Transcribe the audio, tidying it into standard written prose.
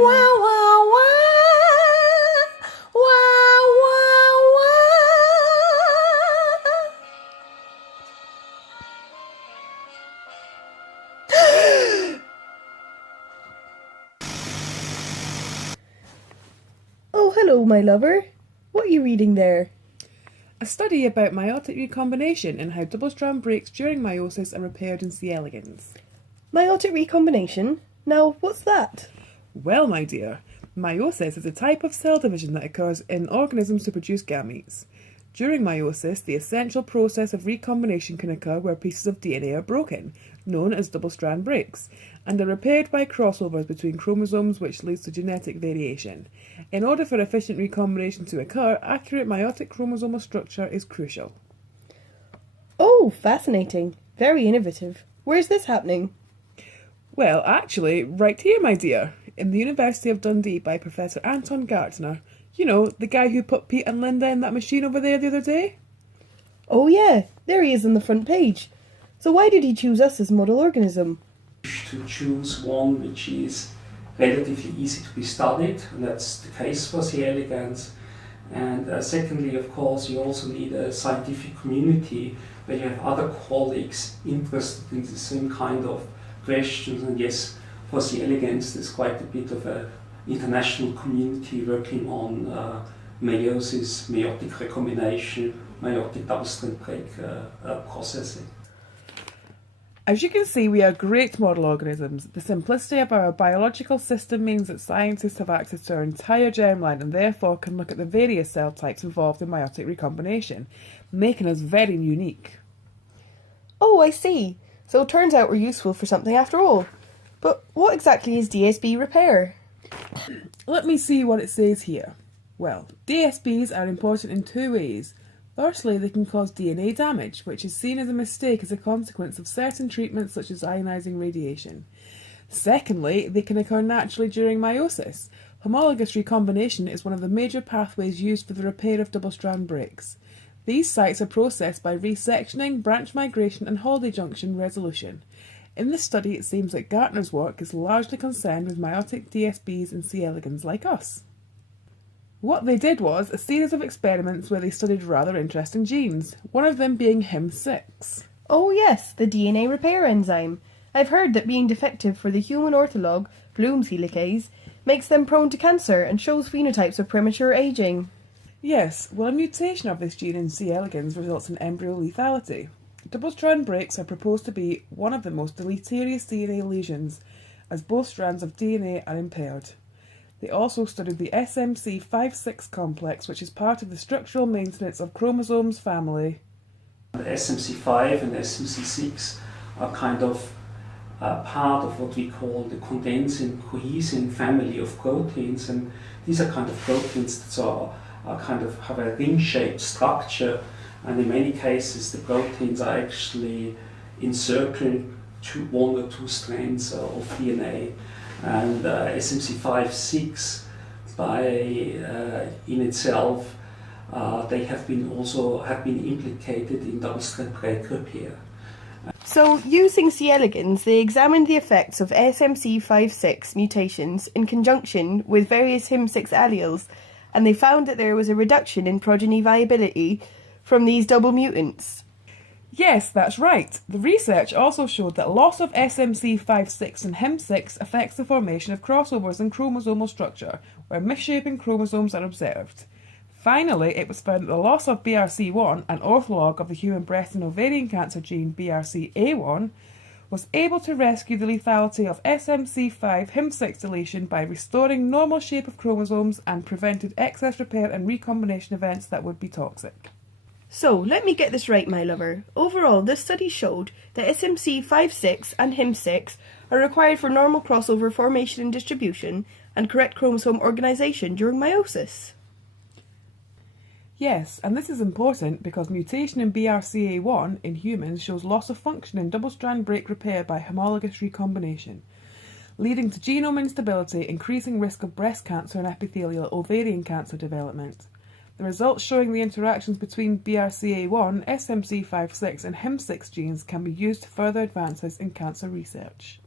Wow, wow, wow. Wow, wow, wow. Oh, hello, my lover. What are you reading there? A study about meiotic recombination and how double-strand breaks during meiosis are repaired in C. elegans. Meiotic recombination? Now, what's that? Well, my dear, meiosis is a type of cell division that occurs in organisms to produce gametes. During meiosis, the essential process of recombination can occur where pieces of DNA are broken, known as double-strand breaks, and are repaired by crossovers between chromosomes, which leads to genetic variation. In order for efficient recombination to occur, accurate meiotic chromosomal structure is crucial. Oh, fascinating. Very innovative. Where's this happening? Well, actually, right here, my dear, in the University of Dundee by Professor Anton Gartner. You know, the guy who put Pete and Linda in that machine over there the other day? Oh yeah, there he is on the front page. So why did he choose us as model organism? To choose one which is relatively easy to be studied, and that's the case for C. elegans. And secondly, of course, you also need a scientific community where you have other colleagues interested in the same kind of questions. And yes, for C. elegans, there's quite a bit of an international community working on meiosis, meiotic recombination, meiotic double-strand break processing. As you can see, we are great model organisms. The simplicity of our biological system means that scientists have access to our entire germline and therefore can look at the various cell types involved in meiotic recombination, making us very unique. Oh, I see. So it turns out we're useful for something after all. But what exactly is DSB repair? Let me see what it says here. Well, DSBs are important in two ways. Firstly, they can cause DNA damage, which is seen as a mistake as a consequence of certain treatments such as ionising radiation. Secondly, they can occur naturally during meiosis. Homologous recombination is one of the major pathways used for the repair of double-strand breaks. These sites are processed by resectioning, branch migration and Holiday junction resolution. In this study, it seems that Gartner's work is largely concerned with meiotic DSBs and C. elegans like us. What they did was a series of experiments where they studied rather interesting genes, one of them being HIM6. Oh yes, the DNA repair enzyme. I've heard that being defective for the human ortholog, Bloom's helicase, makes them prone to cancer and shows phenotypes of premature aging. Yes, well, a mutation of this gene in C. elegans results in embryo lethality. Double-strand breaks are proposed to be one of the most deleterious DNA lesions, as both strands of DNA are impaired. They also studied the SMC56 complex, which is part of the structural maintenance of chromosomes family. The SMC5 and SMC6 are kind of part of what we call the condensin cohesin family of proteins, and these are kind of proteins that are kind of have a ring-shaped structure, and in many cases the proteins are actually encircled to one or two strands of DNA. And SMC5/6 in itself, they have been implicated in double-strand break repair. So, using C. elegans, they examined the effects of SMC56 mutations in conjunction with various HIM6 alleles, and they found that there was a reduction in progeny viability from these double mutants. Yes, that's right. The research also showed that loss of SMC56 and HIM6 affects the formation of crossovers in chromosomal structure, where misshaping chromosomes are observed. Finally, it was found that the loss of BRC1, an ortholog of the human breast and ovarian cancer gene BRCA1, was able to rescue the lethality of SMC5 HIM6 deletion by restoring normal shape of chromosomes and prevented excess repair and recombination events that would be toxic. So, let me get this right, my lover. Overall, this study showed that SMC56 and HIM6 are required for normal crossover formation and distribution and correct chromosome organisation during meiosis. Yes, and this is important because mutation in BRCA1 in humans shows loss of function in double-strand break repair by homologous recombination, leading to genome instability, increasing risk of breast cancer and epithelial ovarian cancer development. The results showing the interactions between BRCA1, SMC56 and HIM6 genes can be used to further advances in cancer research.